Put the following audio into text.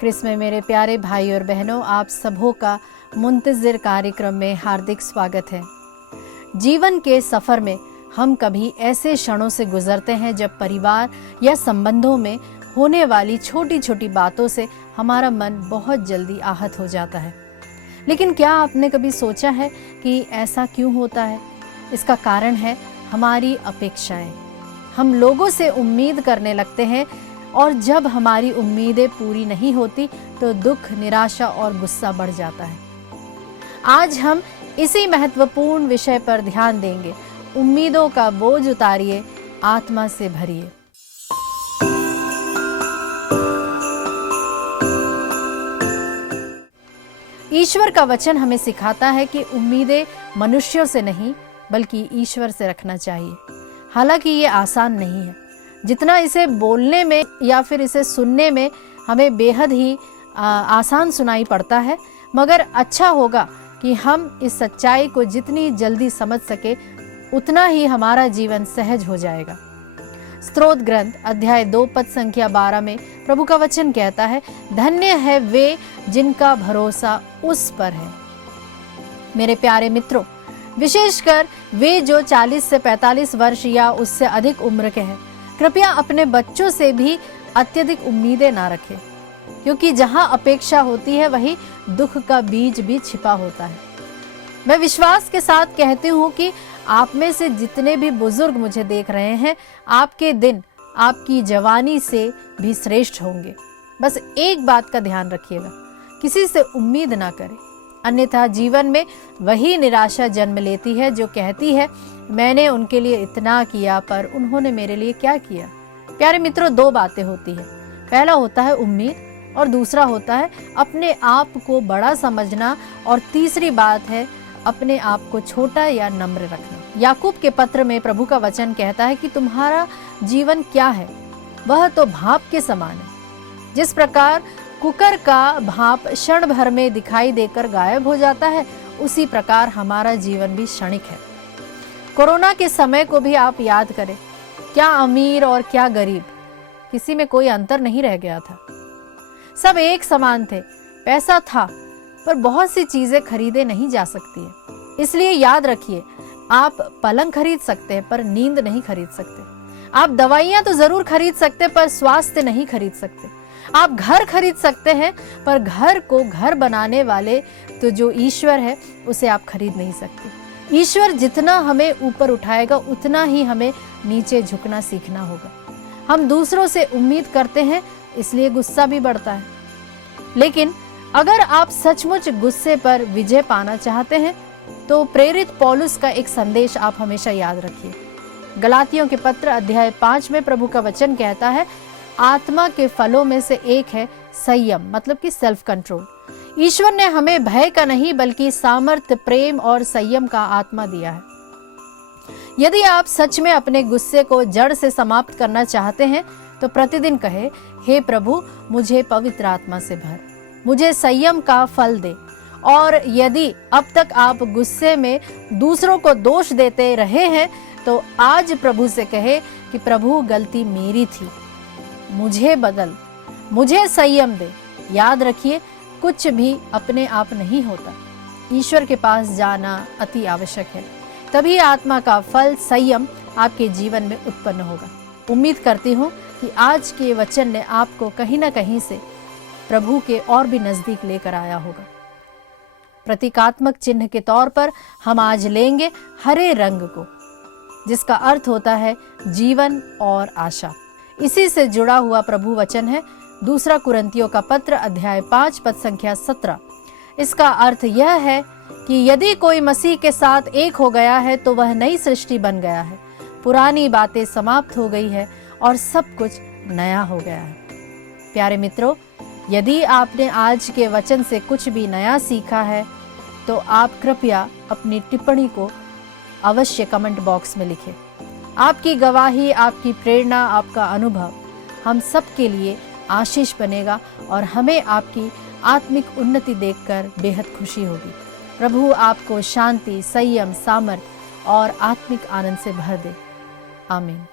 Chris में मेरे प्यारे भाई और बहनों, आप सबों का मुंतज़िर कार्यक्रम में हार्दिक स्वागत है। जीवन के सफ़र में हम कभी ऐसे क्षणों से गुजरते हैं जब परिवार या संबंधों में होने वाली छोटी छोटी बातों से हमारा मन बहुत जल्दी आहत हो जाता है। लेकिन क्या आपने कभी सोचा है कि ऐसा क्यों होता है? इसका कारण है हमारी अपेक्षाएं। हम लोगों से उम्मीद करने लगते हैं और जब हमारी उम्मीदें पूरी नहीं होती तो दुख, निराशा और गुस्सा बढ़ जाता है। आज हम इसी महत्वपूर्ण विषय पर ध्यान देंगे। उम्मीदों का बोझ उतारिए, आत्मा से भरिए। ईश्वर का वचन हमें सिखाता है कि उम्मीदें मनुष्यों से नहीं बल्कि ईश्वर से रखना चाहिए। हालांकि ये आसान नहीं है। जितना इसे बोलने में या फिर इसे सुनने में हमें बेहद ही आसान सुनाई पड़ता है, मगर अच्छा होगा कि हम इस सच्चाई को जितनी जल्दी समझ सके उतना ही हमारा जीवन सहज हो जाएगा। स्तोत्र ग्रंथ अध्याय 2 पद संख्या 12 में प्रभु का वचन कहता है, धन्य है वे जिनका भरोसा उस पर है। मेरे प्यारे मित्रों, विशेषकर वे जो 40 से 45 वर्ष या उससे अधिक उम्र के हैं, कृपया अपने बच्चों से भी अत्यधिक उम्मीदें ना रखें, क्योंकि जहां अपेक्षा होती है वहीं दुख का बीज भी छिपा होता है। मैं विश्वास के साथ कहती हूँ कि आप में से जितने भी बुजुर्ग मुझे देख रहे हैं, आपके दिन आपकी जवानी से भी श्रेष्ठ होंगे। बस एक बात का ध्यान रखिएगा, किसी से उम्मीद ना करें, अन्यथा जीवन में वही निराशा जन्म लेती है जो कहती है, मैंने उनके लिए इतना किया पर उन्होंने मेरे लिए क्या किया। प्यारे मित्रों, 2 बातें होती है। पहला होता है उम्मीद और दूसरा होता है अपने आप को बड़ा समझना, और तीसरी बात है अपने आप को छोटा या नम्र रखना। याकूब के पत्र में प्रभु का वचन कहता है कि तुम्हारा जीवन क्या है, वह तो भाप के समान है। जिस प्रकार कुकर का भाप क्षण भर में दिखाई देकर गायब हो जाता है, उसी प्रकार हमारा जीवन भी क्षणिक है। कोरोना के समय को भी आप याद करें, क्या अमीर और क्या गरीब, किसी में कोई अंतर नहीं रह गया था। सब एक समान थे। पैसा था पर बहुत सी चीजें खरीदे नहीं जा सकती है। इसलिए याद रखिए, आप पलंग खरीद सकते हैं पर नींद नहीं खरीद सकते। आप दवाइयां तो जरूर खरीद सकते पर स्वास्थ्य नहीं खरीद सकते। आप घर खरीद सकते हैं पर घर को घर बनाने वाले तो जो ईश्वर है उसे आप खरीद नहीं सकते। ईश्वर जितना हमें ऊपर उठाएगा उतना ही हमें नीचे झुकना सीखना होगा। हम दूसरों से उम्मीद करते हैं, इसलिए गुस्सा भी बढ़ता है। लेकिन अगर आप सचमुच गुस्से पर विजय पाना चाहते हैं तो प्रेरित पौलुस का एक संदेश आप हमेशा याद रखिए। गलातियों के पत्र अध्याय 5 में प्रभु का वचन कहता है, आत्मा के फलों में से एक है संयम, मतलब कि सेल्फ कंट्रोल। ईश्वर ने हमें भय का नहीं बल्कि सामर्थ्य, प्रेम और संयम का आत्मा दिया है। यदि आप सच में अपने गुस्से को जड़ से समाप्त करना चाहते हैं तो प्रतिदिन कहे, हे प्रभु मुझे पवित्र आत्मा से भर, मुझे संयम का फल दे। और यदि अब तक आप गुस्से में दूसरों को दोष देते रहे हैं तो आज प्रभु से कहे कि प्रभु गलती मेरी थी, मुझे बदल, मुझे संयम दे। याद रखिए, कुछ भी अपने आप नहीं होता। ईश्वर के पास जाना अति आवश्यक है, तभी आत्मा का फल संयम आपके जीवन में उत्पन्न होगा। उम्मीद करती हूँ कि आज के वचन ने आपको कहीं ना कहीं से प्रभु के और भी नजदीक लेकर आया होगा। प्रतीकात्मक चिन्ह के तौर पर हम आज लेंगे हरे रंग को, जिसका अर्थ होता है जीवन और आशा। इसी से जुड़ा हुआ प्रभु वचन है 2 कुरिन्थियों का पत्र अध्याय 5 पद संख्या 17। इसका अर्थ यह है कि यदि कोई मसीह के साथ एक हो गया है तो वह नई सृष्टि बन गया है, पुरानी बातें समाप्त हो गई है और सब कुछ नया हो गया है। प्यारे मित्रों, यदि आपने आज के वचन से कुछ भी नया सीखा है तो आप कृपया अपनी टिप्पणी को अवश्य कमेंट बॉक्स में लिखें। आपकी गवाही, आपकी प्रेरणा, आपका अनुभव हम सब के लिए आशीष बनेगा और हमें आपकी आत्मिक उन्नति देखकर बेहद खुशी होगी। प्रभु आपको शांति, संयम, सामर्थ और आत्मिक आनंद से भर दे। आमीन।